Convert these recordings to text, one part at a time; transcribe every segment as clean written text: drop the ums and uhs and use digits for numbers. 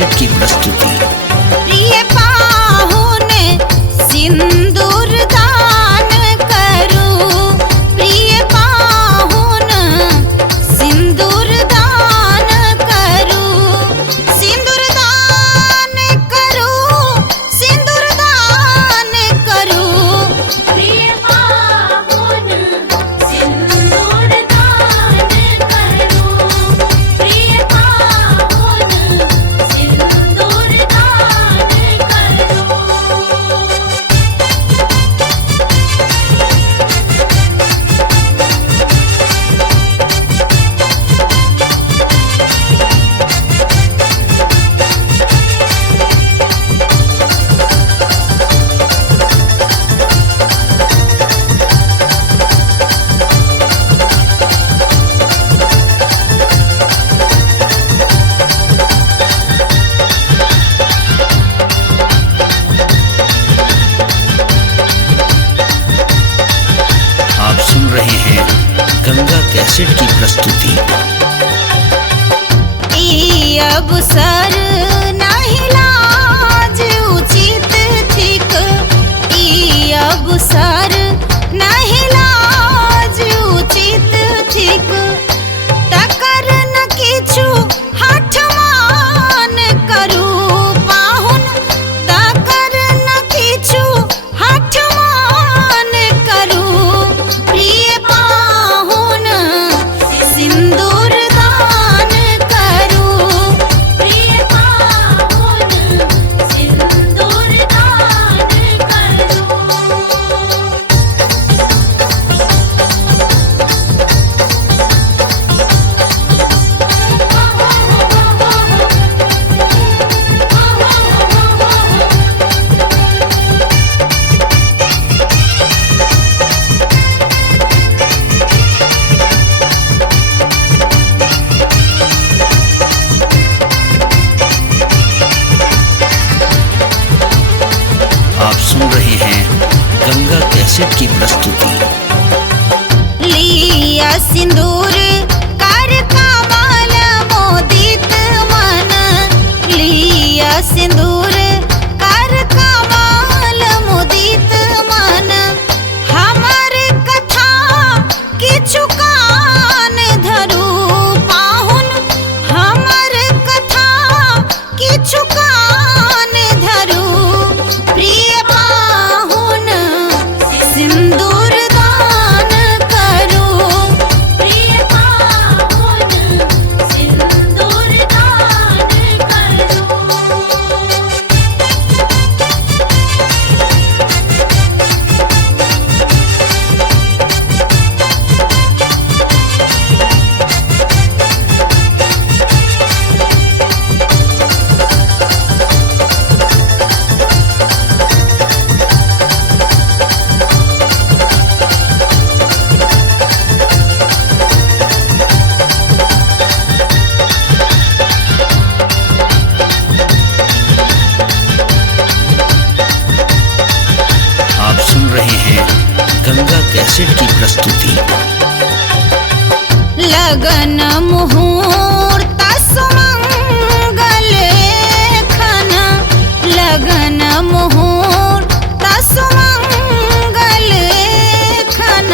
Cassette की प्रस्तुति। प्रिय पाहुन सिंदूर दान करूं, प्रिय पाहुन सिंदूर दान करूं, सिंदूर दान करूं, सिंदूर दान करूं, प्रिय पाहुन सिंदूर दान करूं, प्रिय पाहुन सिंदूर दान करूं। आप सुन रहे हैं गंगा कैसेट की प्रस्तुति। ई अवसर नहीं लाज उचित थिक, ई अवसर नहीं लाज उचित थिक, तकर न किछु हठमान करूं पाहुन, तकर न किछु हठमान करूं, प्रिय पाहुन सिंदूर दान करूं, प्रिय पाहुन सिंदूर दान करूं। आप सुन रहे हैं गंगा कैसेट की प्रस्तुति। लिया सिंदूर कर कमल मोदित मन, लिया सिंदूर कर कमल मोदित मन, हमर कथा किछु कान धरू पाहुन, हमर कथा किछु कान धरू, प्रिय पाहुन सिंदूर दान करूं, प्रिय पाहुन सिंदूर दान करूं। आप सुन रहे हैं गंगा कैसेट की प्रस्तुति। लगन मुहूर्त सुमंगल खन, लगन मुहूर्त सुमंगल खन,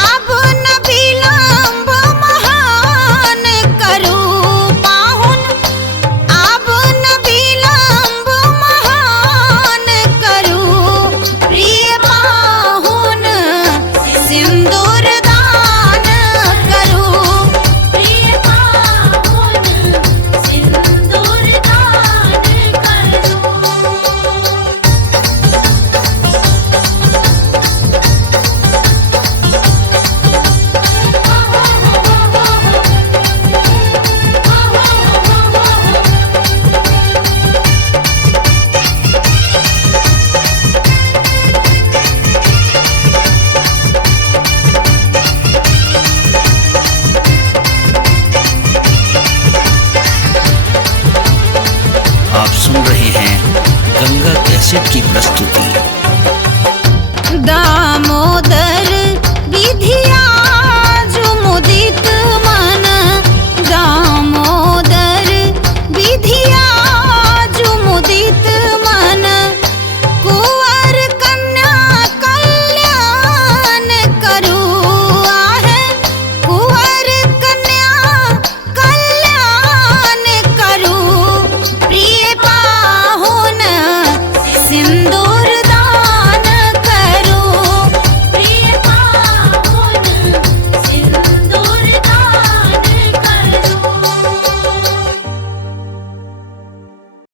अब न विलंब महान करूं पाहुन, अब न विलंब महान करूं, प्रिय पाहुन सिंदूर दान करूं, प्रिय पाहुन सिंदूर दान करूं। आप सुन रहे हैं गंगा कैसेट की प्रस्तुति। दामोदर